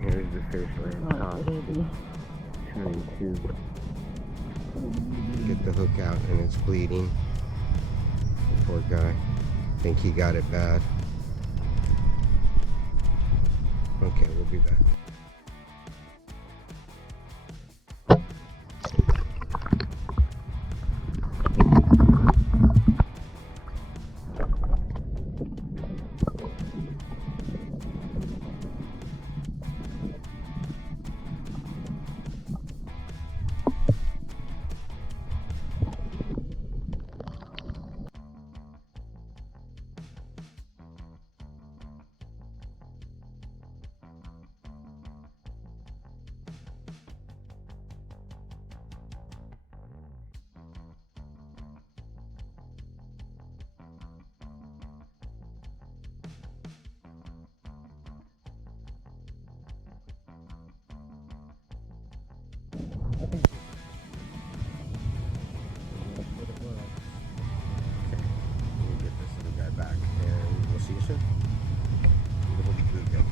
Here's the fish right on top. Trying to get the hook out and it's bleeding. Poor guy. I think he got it bad. Okay, we'll be back. We'll get this little guy back and we'll see you soon. Little bluegill.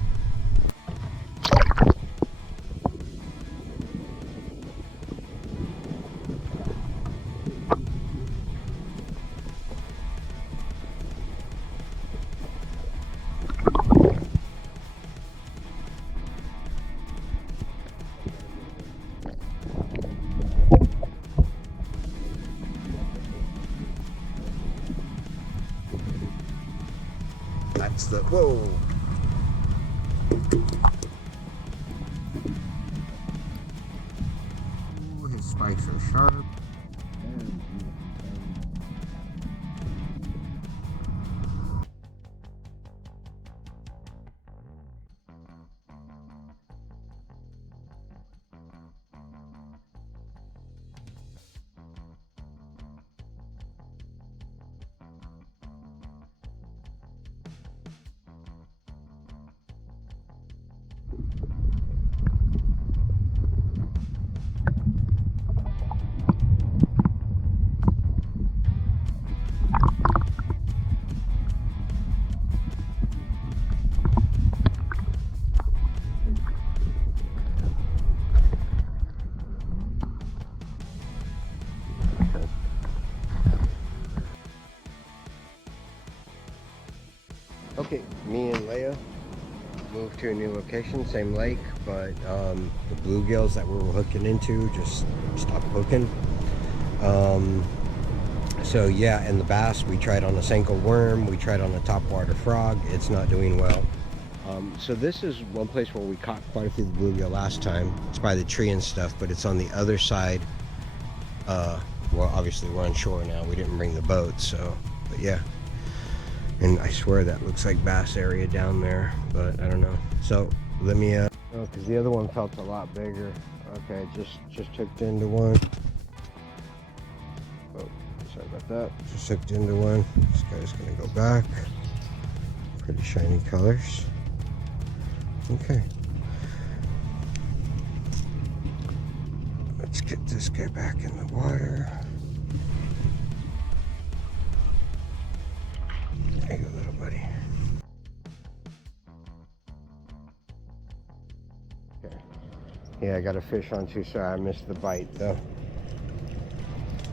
That's the, whoa! Ooh, his spikes are sharp. Okay, me and Leia moved to a new location, same lake, but the bluegills that we were hooking into just stopped hooking. So yeah, and the bass, we tried on a Senko worm, we tried on a topwater frog, it's not doing well. So this is one place where we caught quite a few bluegill last time. It's by the tree and stuff, but it's on the other side. Well, obviously we're on shore now, we didn't bring the boat, so, but yeah. And I swear that looks like bass area down there, but I don't know. So let me, oh, because the other one felt a lot bigger. Okay, just hooked into one. Oh, sorry about that. Just hooked into one. This guy's gonna go back. Pretty shiny colors. Okay. Let's get this guy back in the water. There you go, little buddy. Okay. Yeah, I got a fish on too. Sorry, I missed the bite though.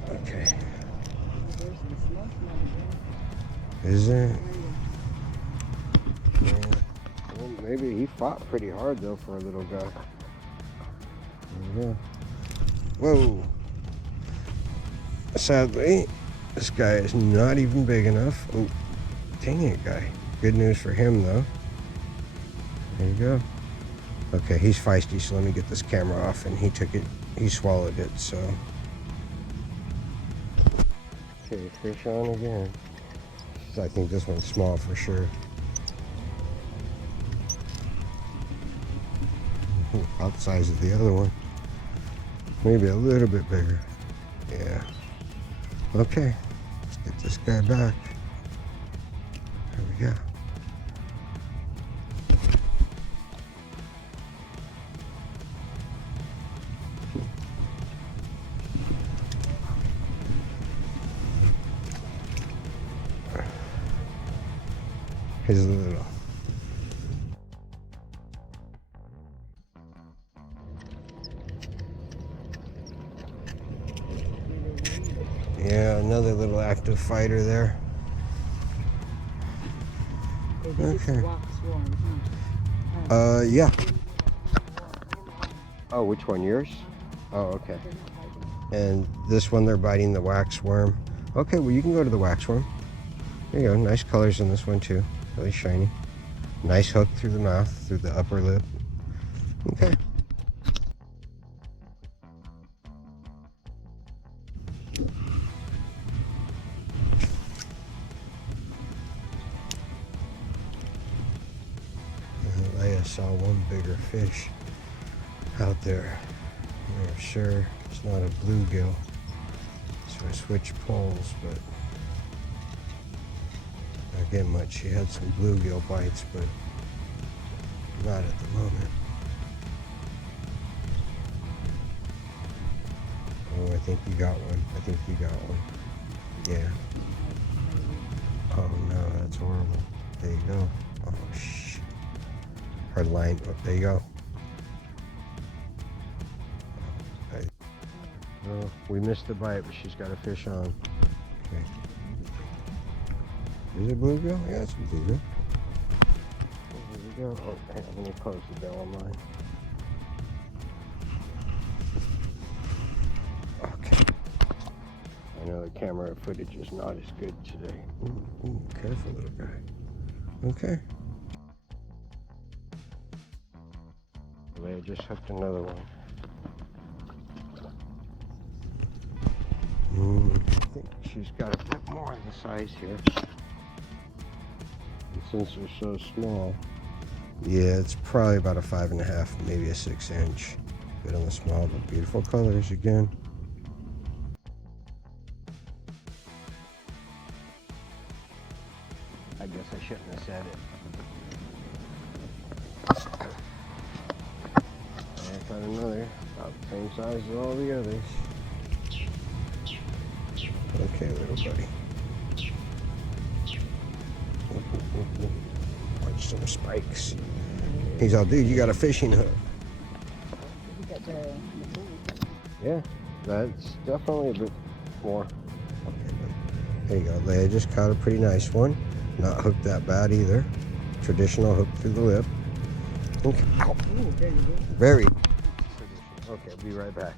Okay. Is there? Yeah. Well, maybe he fought pretty hard though for a little guy. There we go. Whoa. Sadly, this guy is not even big enough. Oh, dang it, guy. Good news for him though. There you go. Okay, he's feisty, so let me get this camera off, and he took it, he swallowed it, so. Okay, fish on again. I think this one's small for sure. About the size of the other one. Maybe a little bit bigger. Yeah. Okay. Let's get this guy back. There we go. Here's a little. Yeah, another little active fighter there. Okay. Yeah. Oh, which one? Yours? Oh, okay. And this one, they're biting the wax worm. Okay, well, you can go to the wax worm. There you go. Nice colors in this one, too. Really shiny. Nice hook through the mouth, through the upper lip. Okay. Leia saw one bigger fish out there. I'm sure it's not a bluegill. So I switched poles, but not getting much. She had some bluegill bites, but not at the moment. Oh, I think you got one. I think you got one. Yeah. Oh no, that's horrible. There you go. Oh shh. Her line. Oh, there you go. Oh, we missed the bite, but she's got a fish on. Okay. Is it bluegill? Yeah, it's a bluegill. There we go. Oh, hang on, let me close the bill on mine. Okay. I know the camera footage is not as good today. Ooh, careful, little guy. Okay. I just hooked another one. I think she's got a bit more in the size here. And since they're so small, yeah, it's probably about a 5.5, maybe a 6-inch. Bit on the small, but beautiful colors again. I guess I shouldn't have said it. I got another about the same size as all the others. Okay, little buddy. Watch some spikes. He's all, dude, you got a fishing hook. Yeah, that's definitely a bit more. Okay, there you go. Leia just caught a pretty nice one. Not hooked that bad either. Traditional hook through the lip. Okay. Ow. Ooh, there you go. Very traditional. Okay, I'll be right back.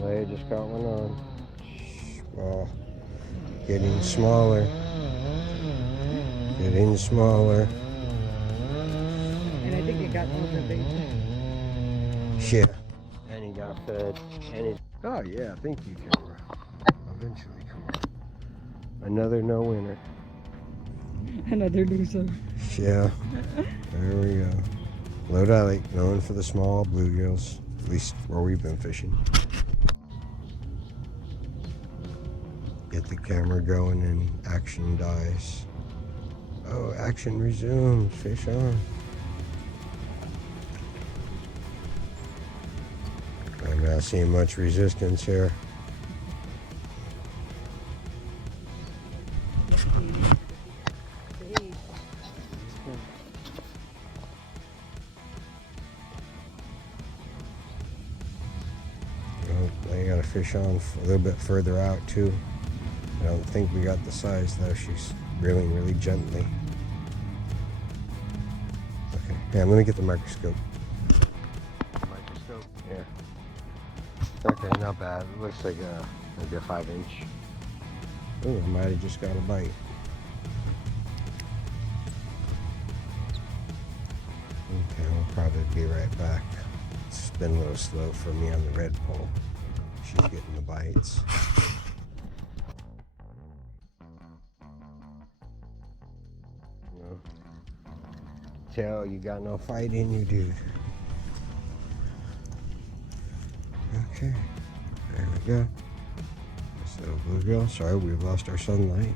Leia just got one on. Small. Getting smaller. Getting smaller. And I think it got over big. Yeah. And he got fed. And he. Oh yeah, thank you, camera. Eventually, come on. Another no winner. Another loser. Yeah. There we go. Lodi Lake, known for the small bluegills, at least where we've been fishing. Get the camera going and action dies. Oh, action resumes. Fish on. I'm not seeing much resistance here. Oh, I got a fish on a little bit further out too. I don't think we got the size though. She's reeling really gently. Okay, yeah, let me get the microscope. Microscope, yeah. Okay, not bad. It looks like maybe a 5-inch. Oh, I might have just got a bite. Okay, we'll probably be right back. It's been a little slow for me on the red pole. She's getting the bites. tell you got no fight in you, dude. Okay, there we go. This little bluegill. Sorry, we've lost our sunlight.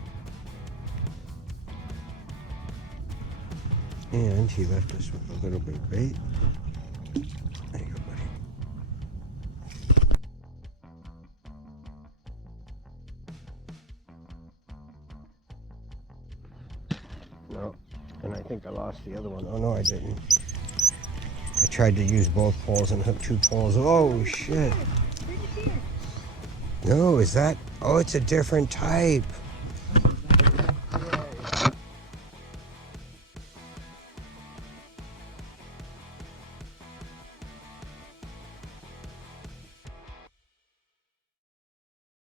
And he left us with a little bit of bait. There you go, buddy. No, and I think I lost the other one. Oh no, I didn't. I tried to use both poles and hook 2 poles. Oh shit. No, is that? Oh, it's a different type.